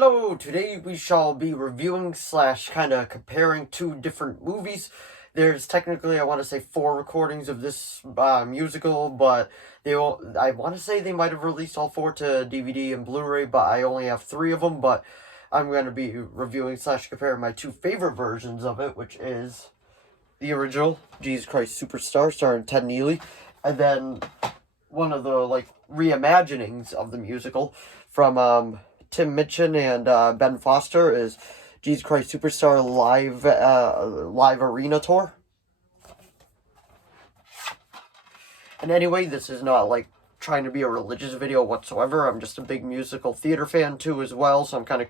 Hello, today we shall be reviewing slash kind of comparing two different movies. There's technically, I want to say, four recordings of this musical, but I want to say they might have released all four to DVD and Blu-ray, but I only have three of them, but I'm going to be reviewing slash comparing my two favorite versions of it, which is the original, Jesus Christ Superstar, starring Ted Neely, and then one of the, reimaginings of the musical from, Tim Minchin and Ben Foster is Jesus Christ Superstar live arena tour. And anyway, this is not trying to be a religious video whatsoever. I'm just a big musical theater fan too as well, so I'm kind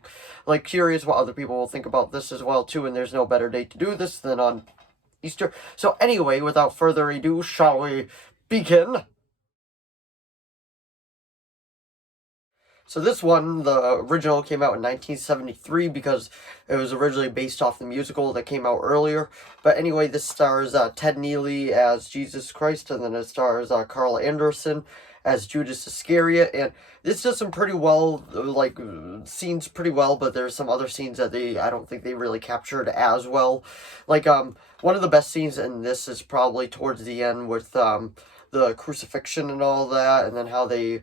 of curious what other people will think about this as well too, and there's no better date to do this than on Easter. So anyway, without further ado, shall we begin? So this one, the original, came out in 1973 because it was originally based off the musical that came out earlier. But anyway, this stars Ted Neely as Jesus Christ, and then it stars Carl Anderson as Judas Iscariot. And this does some pretty well, scenes pretty well, but there's some other scenes that I don't think they really captured as well. One of the best scenes in this is probably towards the end with the crucifixion and all that, and then how they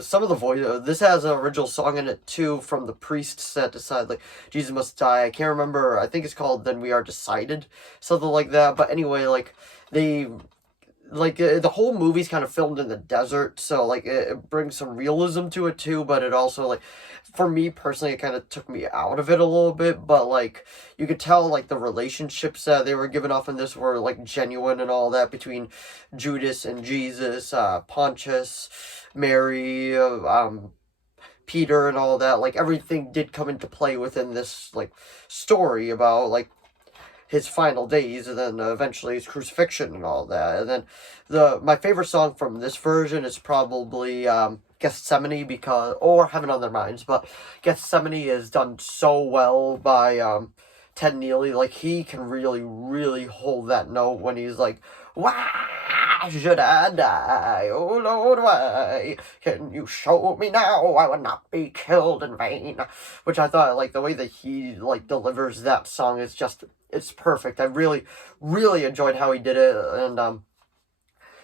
some of the voice. This has an original song in it too from the priests that decide Jesus must die. I can't remember. I think it's called "Then We Are Decided," something like that. But anyway, they the whole movie's kind of filmed in the desert, so it brings some realism to it too, but it also for me personally, it kind of took me out of it a little bit. But you could tell the relationships that they were giving off in this were genuine and all that between Judas and Jesus, Pontius, Mary, Peter, and all that. Everything did come into play within this story about his final days, and then eventually his crucifixion and all that. And then my favorite song from this version is probably Gethsemane, or Heaven on Their Minds, but Gethsemane is done so well by Ted Neely. He can really, really hold that note when he's why should I die? Oh Lord, why? Can you show me now? I would not be killed in vain. Which I thought, the way that he, delivers that song is just, it's perfect. I really, really enjoyed how he did it, and,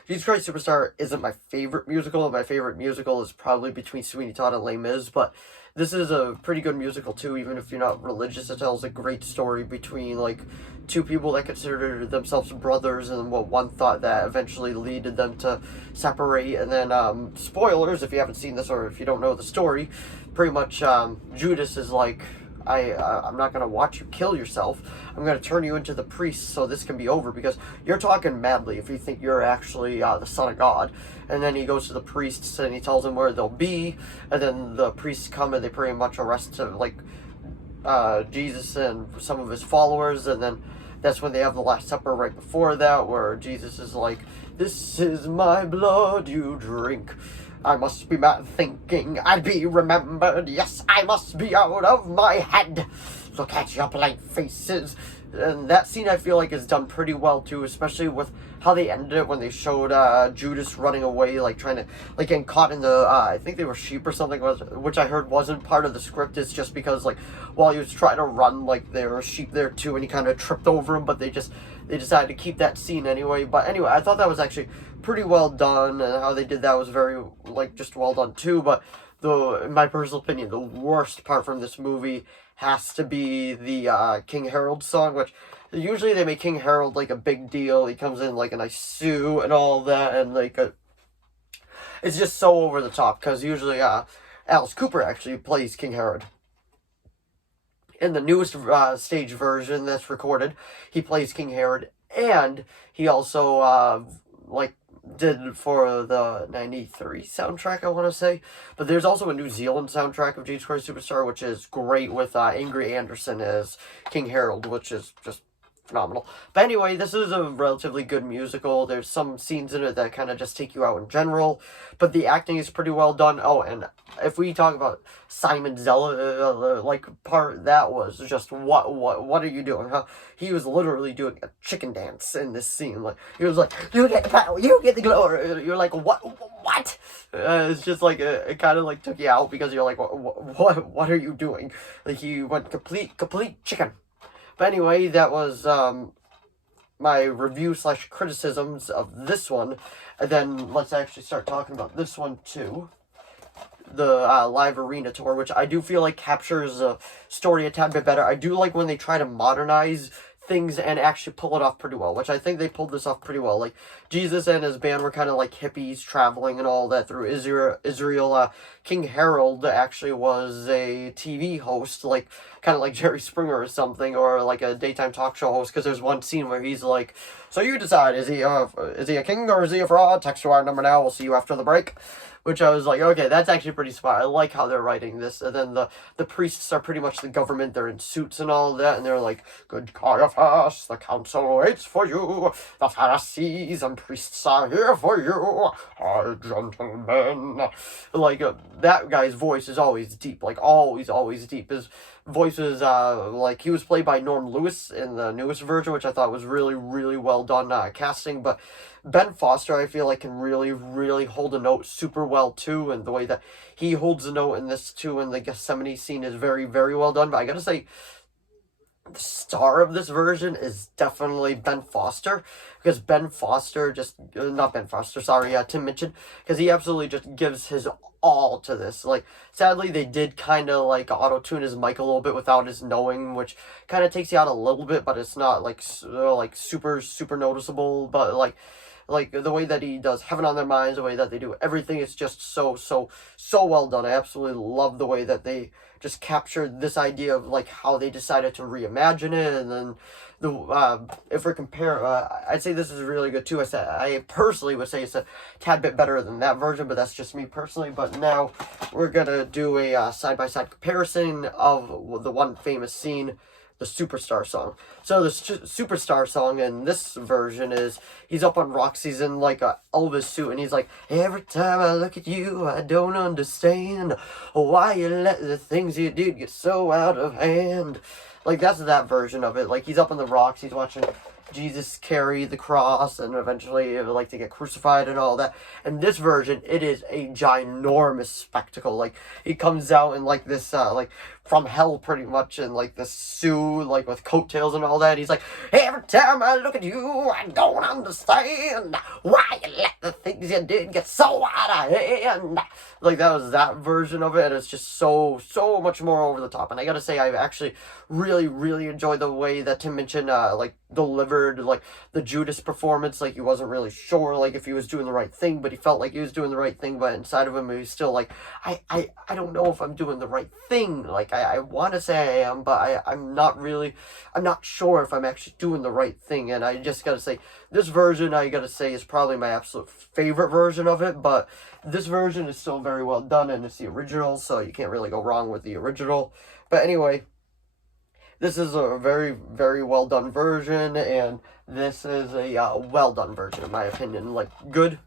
Jesus Christ Superstar isn't my favorite musical. My favorite musical is probably between Sweeney Todd and Les Mis, but this is a pretty good musical too, even if you're not religious. It tells a great story between, two people that considered themselves brothers, and what one thought that eventually led them to separate. And then, spoilers, if you haven't seen this or if you don't know the story, pretty much, Judas is I'm not going to watch you kill yourself. I'm going to turn you into the priest so this can be over, because you're talking madly if you think you're actually the son of God. And then he goes to the priests and he tells them where they'll be, and then the priests come and they pretty much arrest Jesus and some of his followers, and then that's when they have the Last Supper right before that, where Jesus is "This is my blood you drink. I must be mad thinking I'd be remembered. Yes, I must be out of my head. Look at your blank faces." And that scene, I feel is done pretty well too, especially with how they ended it when they showed Judas running away, trying to, getting caught in the, I think they were sheep or something, which I heard wasn't part of the script. It's just because, while he was trying to run, there were sheep there too, and he kind of tripped over him, but they decided to keep that scene anyway. But anyway, I thought that was actually pretty well done, and how they did that was very, just well done too. But in my personal opinion, the worst part from this movie has to be the King Harold song, which usually they make King Harold a big deal. He comes in a nice suit and all that, and it's just so over the top, because usually Alice Cooper actually plays King Herod. In the newest stage version that's recorded, he plays King Herod, and he also did for the 93 soundtrack, I want to say. But there's also a New Zealand soundtrack of Jesus Christ Superstar, which is great, with Angry Anderson as King Harold, which is just phenomenal. But anyway, this is a relatively good musical. There's some scenes in it that kind of just take you out in general, but the acting is pretty well done. Oh, and if we talk about Simon Zella, part, that was just, what are you doing, huh? He was literally doing a chicken dance in this scene. He was you get the power, you get the glory. You're what? It's just like it kind of like took you out because you're like, what are you doing? Like he went complete chicken. But anyway, that was my review slash criticisms of this one, and then let's actually start talking about this one too. The live arena tour, which I do feel like captures the story a tad bit better. I do like when they try to modernize things and actually pull it off pretty well, which I think they pulled this off pretty well. Like, Jesus and his band were kind of like hippies traveling and all that through Israel. King Harold actually was a TV host, like, kind of like Jerry Springer or something, or like a daytime talk show host, because there's one scene where he's like, so you decide, is he a king or is he a fraud? Text to our number now, we'll see you after the break. Which I was like, okay, that's actually pretty smart. I like how they're writing this. And then the priests are pretty much the government. They're in suits and all that. And they're like, good Caiaphas, the council waits for you. The Pharisees and priests are here for you. Hi, gentlemen. Like, that guy's voice is always deep. Like, always deep. His voice is, like, he was played by Norm Lewis in the newest version, which I thought was really, really well done casting. But Ben Foster, I feel like, can really hold a note super well, too, and the way that he holds a note in this, too, in the Gethsemane scene is very, very well done. But I gotta say, the star of this version is definitely Ben Foster, because Ben Foster just, not Ben Foster, sorry, Tim Minchin, because he absolutely just gives his all to this. Like, sadly, they did kind of, like, auto-tune his mic a little bit without his knowing, which kind of takes you out a little bit, but it's not, like, super noticeable, but, like, the way that he does Heaven on Their Minds, the way that they do everything is just so well done. I absolutely love the way that they just captured this idea of like how they decided to reimagine it, and then if we compare, I'd say this is really good too. I personally would say it's a tad bit better than that version, but that's just me personally. But now we're gonna do a side-by-side comparison of the one famous scene, the Superstar song. So the Superstar song in this version is, he's up on Roxy's in like a Elvis suit, and he's like, every time I look at you, I don't understand why you let the things you did get so out of hand. Like, that's that version of it. Like, he's up on the rocks, he's watching Jesus carry the cross, and eventually like to get crucified and all that. And this version, it is a ginormous spectacle. Like, he comes out in like this like from hell pretty much, and like this suit, like with coattails and all that. He's like, every time I look at you, I don't understand why you let the things you did get so out of hand. Like, that was that version of it, and it's just so much more over the top. And I gotta say, I've actually really enjoyed the way that Tim Minchin like delivered like the Judas performance. Like, he wasn't really sure like if he was doing the right thing, but he felt like he was doing the right thing, but inside of him he was still like, I don't know if I'm doing the right thing. Like, I want to say I am, but I'm not sure if I'm actually doing the right thing. And I just gotta say, this version, I gotta say, is probably my absolute favorite version of it. But this version is still very well done, and it's the original, so you can't really go wrong with the original. But anyway, this is a very well done version, and this is a well done version in my opinion. Like, good,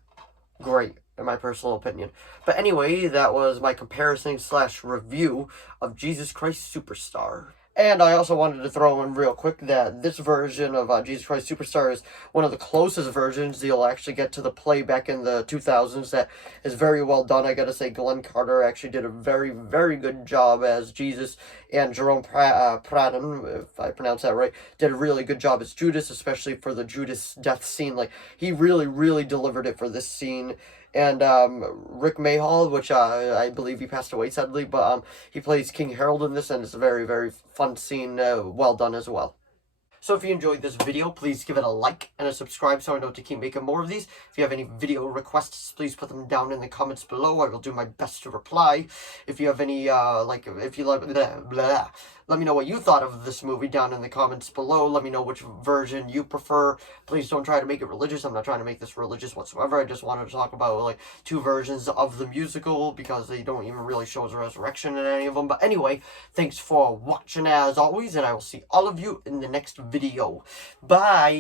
great, in my personal opinion. But anyway, that was my comparison slash review of Jesus Christ Superstar. And I also wanted to throw in real quick that this version of Jesus Christ Superstar is one of the closest versions you'll actually get to the play back in the 2000s that is very well done. I gotta say, Glenn Carter actually did a very good job as Jesus, and Jerome Pradhan, if I pronounce that right, did a really good job as Judas, especially for the Judas death scene. Like, he really delivered it for this scene. And Rick Mayhall, which I believe he passed away sadly, but he plays King Harold in this, and it's a very fun scene, well done as well. So if you enjoyed this video, please give it a like and a subscribe so I know to keep making more of these. If you have any video requests, please put them down in the comments below. I will do my best to reply. If you have any, if you like, let me know what you thought of this movie down in the comments below. Let me know which version you prefer. Please don't try to make it religious. I'm not trying to make this religious whatsoever. I just wanted to talk about, like, two versions of the musical, because they don't even really show the resurrection in any of them. But anyway, thanks for watching as always, and I will see all of you in the next video. Bye!